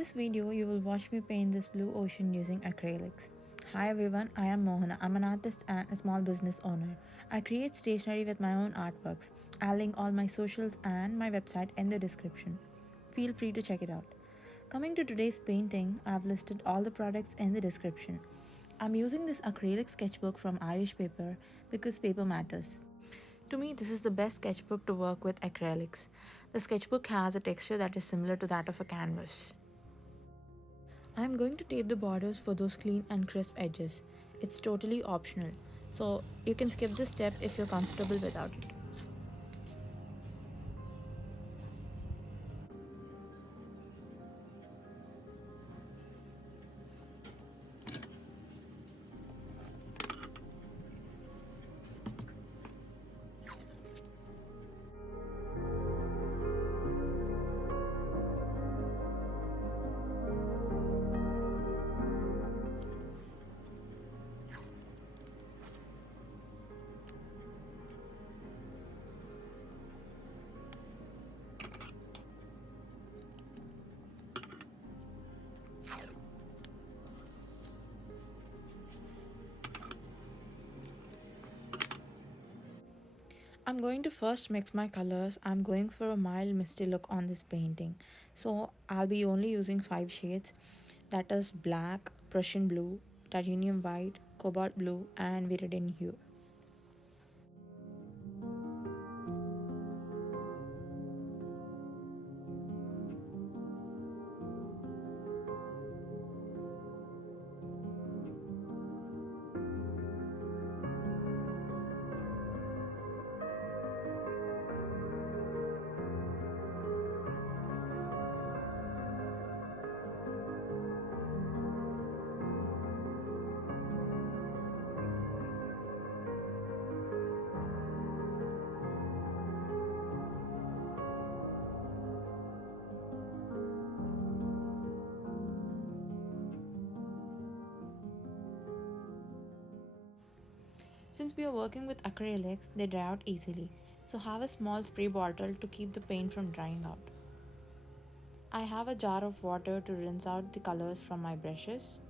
this video, you will watch me paint this blue ocean using acrylics. Hi everyone, I am Mohana. I'm an artist and a small business owner. I create stationery with my own artworks. I'll link all my socials and my website in the description. Feel free to check it out. Coming to today's painting, I've listed all the products in the description. I'm using this acrylic sketchbook from Ayush Paper because paper matters. To me, this is the best sketchbook to work with acrylics. The sketchbook has a texture that is similar to that of a canvas. I am going to tape the borders for those clean and crisp edges. It's totally optional, so you can skip this step if you're comfortable without it. I'm going to first mix my colors. I'm going for a mild misty look on this painting. So I'll be only using 5 shades, that is black, Prussian blue, titanium white, cobalt blue and viridian hue. Since we are working with acrylics, they dry out easily, so have a small spray bottle to keep the paint from drying out. I have a jar of water to rinse out the colors from my brushes.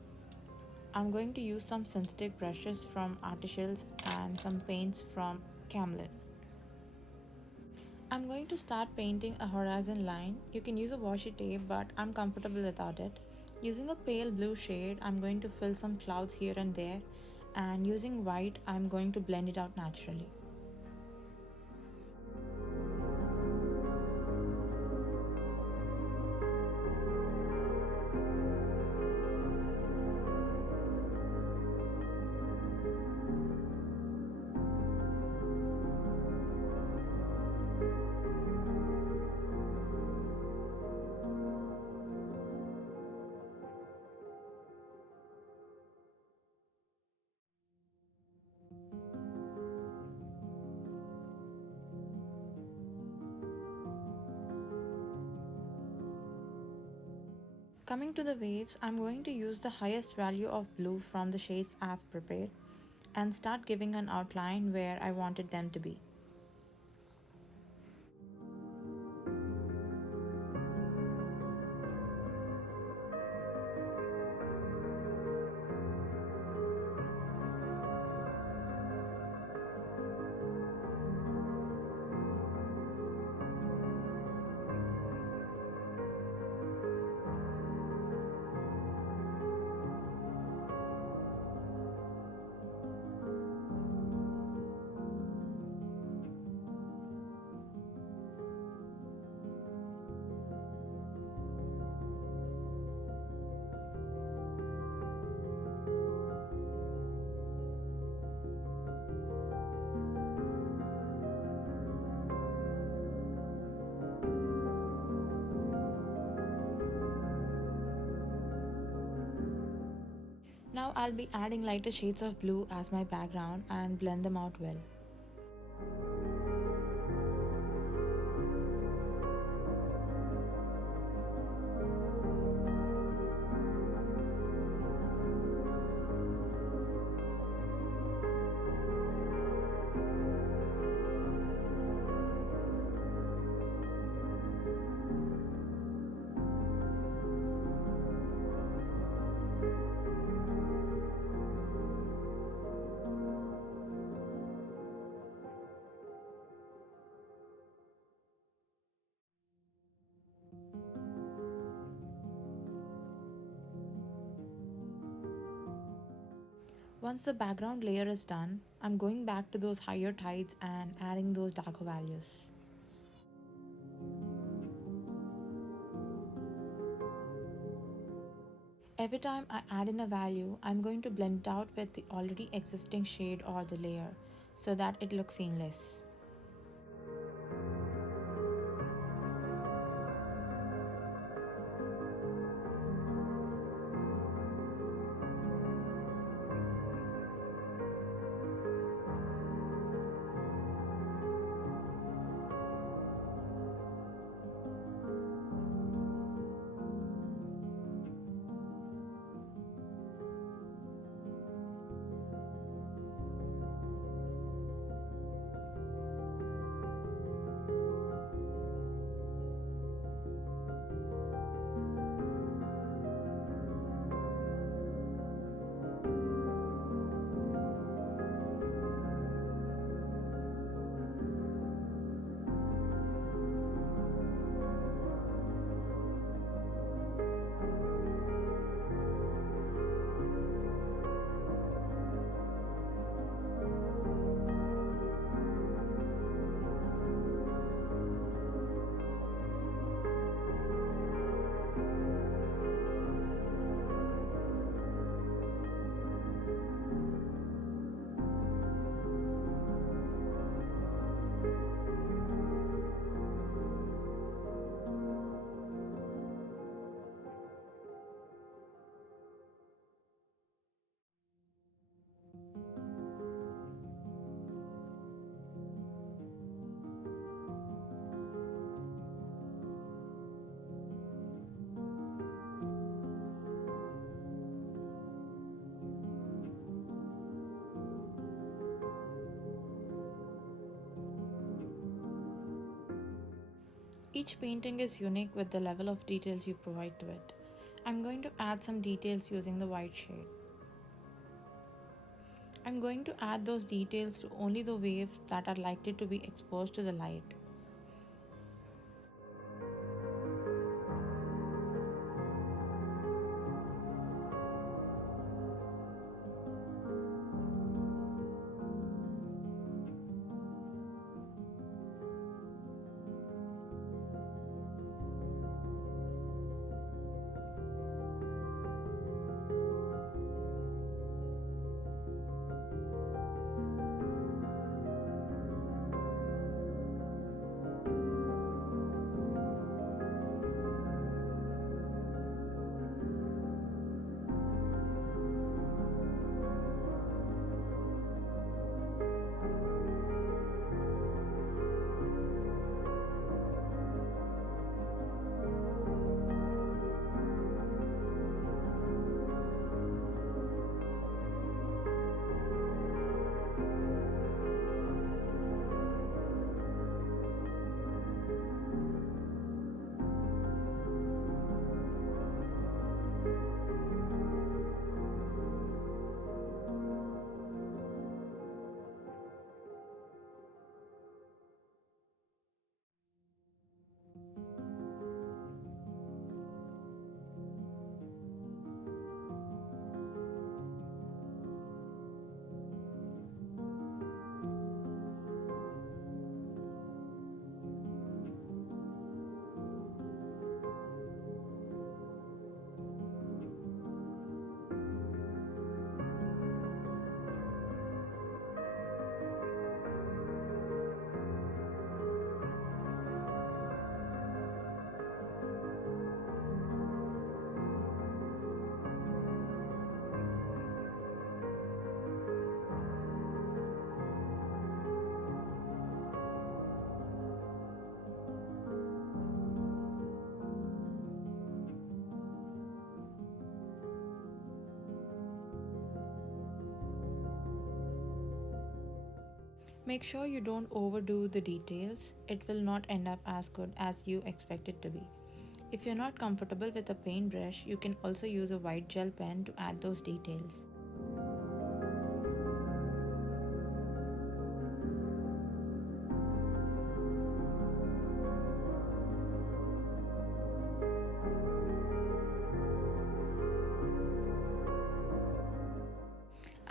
I'm going to use some synthetic brushes from Artyshils and some paints from Camlin. I'm going to start painting a horizon line. You can use a washi tape, but I'm comfortable without it. Using a pale blue shade, I'm going to fill some clouds here and there, and using white, I'm going to blend it out naturally. Coming to the waves, I'm going to use the highest value of blue from the shades I've prepared and start giving an outline where I wanted them to be. Now I'll be adding lighter shades of blue as my background and blend them out well. Once the background layer is done, I'm going back to those higher tides and adding those darker values. Every time I add in a value, I'm going to blend it out with the already existing shade or the layer so that it looks seamless. Each painting is unique with the level of details you provide to it. I'm going to add some details using the white shade. I'm going to add those details to only the waves that are likely to be exposed to the light. Make sure you don't overdo the details, it will not end up as good as you expect it to be. If you're not comfortable with a paintbrush, you can also use a white gel pen to add those details.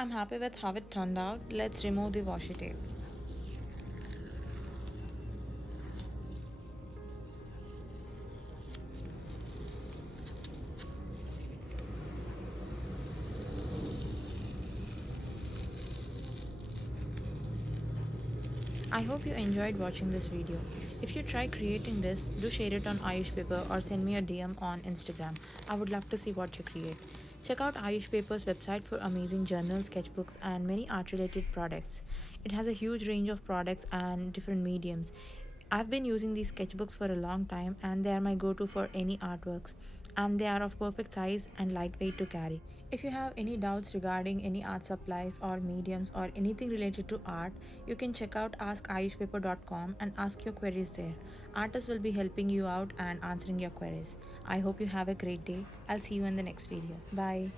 I'm happy with how it turned out. Let's remove the washi tape. I hope you enjoyed watching this video. If you try creating this, do share it on Ayush Paper or send me a DM on Instagram. I would love to see what you create. Check out Ayush Paper's website for amazing journals, sketchbooks, and many art related products. It has a huge range of products and different mediums. I've been using these sketchbooks for a long time and they are my go to for any artworks. And they are of perfect size and lightweight to carry. If you have any doubts regarding any art supplies or mediums or anything related to art, you can check out askayushpaper.com and ask your queries there. Artists will be helping you out and answering your queries. I hope you have a great day. I'll see you in the next video. Bye.